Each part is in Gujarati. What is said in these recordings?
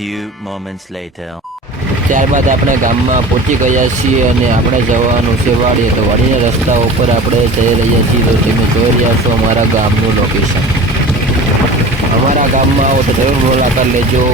few moments later. ત્યારબાદ આપણે ગામમાં પહોંચી ગયા છીએ અને આપણે જવાનું છે વાડીએ. તો વાડીના રસ્તા ઉપર આપણે જઈ રહ્યા છીએ. તો તમે જોઈ રહ્યા છો અમારા ગામનું લોકેશન. અમારા ગામમાં આવો તો જરૂર મુલાકાત લેજો.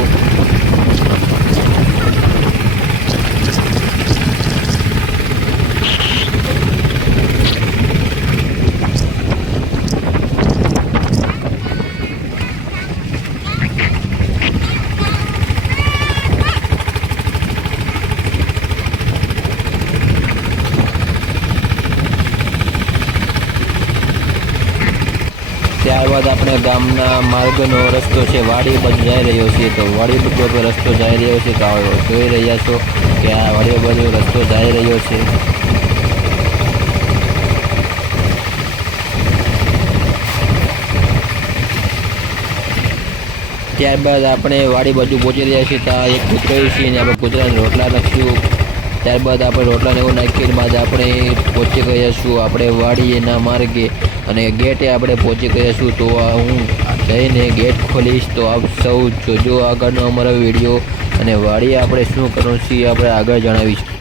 ત્યારબાદ આપણે ગામના માર્ગનો રસ્તો છે વાડી બાજુ જઈ રહ્યો છીએ. તો વાડી બાજુ રસ્તો જઈ રહ્યો છે. તો જોઈ રહ્યા છો કે આ વાડી બાજુ રસ્તો જઈ રહ્યો છે. ત્યારબાદ આપણે વાડી બાજુ પહોંચી રહ્યા છીએ. ત્યાં એક કૂતરો છે ને આપણે કૂતરાને રોટલા નાખીશું. ત્યારબાદ આપણે રોટલાને એવું નાખીને બાદ આપણે પહોંચી ગયા છું આપણે વાડીના માર્ગે અને ગેટે આપણે પહોંચી ગયા છું. તો હું જઈને ગેટ ખોલીશ. તો આપ સૌ જોજો આગળનો અમારો વિડીયો અને વાડીએ આપણે શું કરવું છે આપણે આગળ જણાવીશું.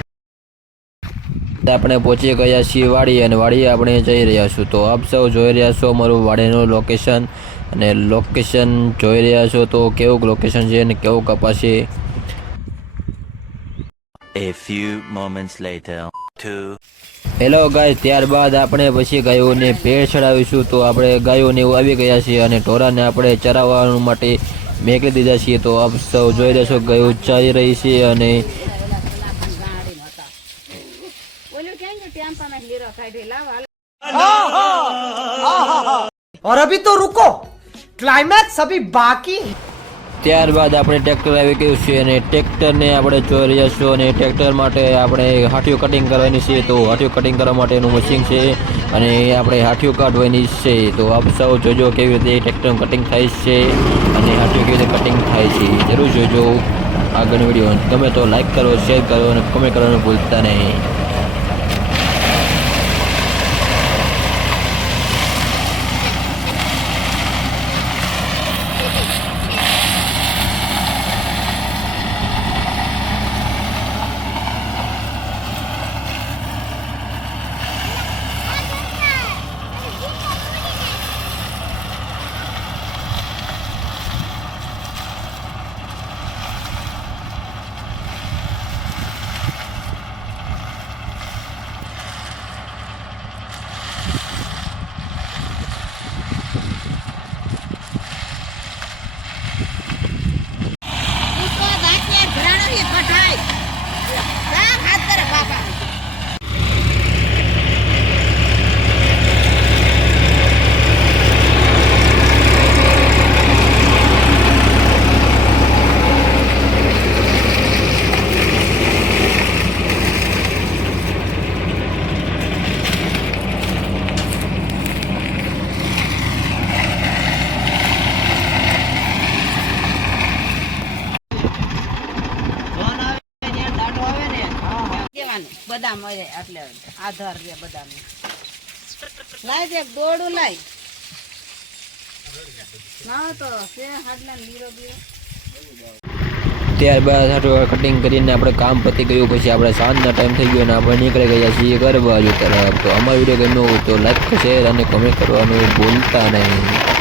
આપણે પહોંચી ગયા છીએ વાડી અને વાડીએ આપણે જઈ રહ્યા છું. તો આપ સૌ જોઈ રહ્યા છો અમારું વાડીનું લોકેશન અને લોકેશન જોઈ રહ્યા છો. તો કેવું લોકેશન છે અને કેવું કપાસ છે. A few moments later. Hello guy. ત્યારબાદ આપણે પછી ગાયોને પેડ ચડાવીશું. તો આપણે ગાયોને એવું આવી ગયા છીએ અને ઢોરાને આપણે ચરાવવા માટે મેકી દીધા છીએ. તો આપ સૌ જોઈ રહેશો ગાયો ચાલી રહી છે અને और अभी तो रुको, क्लाइमैक्स अभी बाकी. ત્યારબાદ આપણે ટ્રેક્ટર આવી ગયું છે અને ટ્રેક્ટરને આપણે જોઈ રહ્યા છો અને ટ્રેક્ટર માટે આપણે હાથીઓ કટિંગ કરવાની છે. તો હાથીઓ કટિંગ કરવા માટેનું મશીન છે અને આપણે હાથીઓ કાઢવાની છે. તો આપ સૌ જોજો કેવી રીતે ટ્રેક્ટરનું કટિંગ થાય છે અને હાથીઓ કેવી રીતે કટિંગ થાય છે. જરૂર જોજો આગળનો વિડીયો. ગમે તો લાઈક કરો, શેર કરો અને કમેન્ટ કરવાનું ભૂલતા નહીં. બદામ હોય એટલે આધાર રે બદામ લાય દે દોડું લાય ના તો છે હાડલા નીરો બીરો. ત્યારબાદ હાથો કટિંગ કરીને આપણે કામ પતી ગયું. પછી આપણે સાંજના ટાઈમ થઈ ગયો અને આપણે નીકળી ગયા છીએ ઘર બાજુ તરફ. તો અમારો વિડીયો ગમ્યો હોય તો લાઈક, શેર અને કમેન્ટ કરવાનું ભૂલતા નહીં.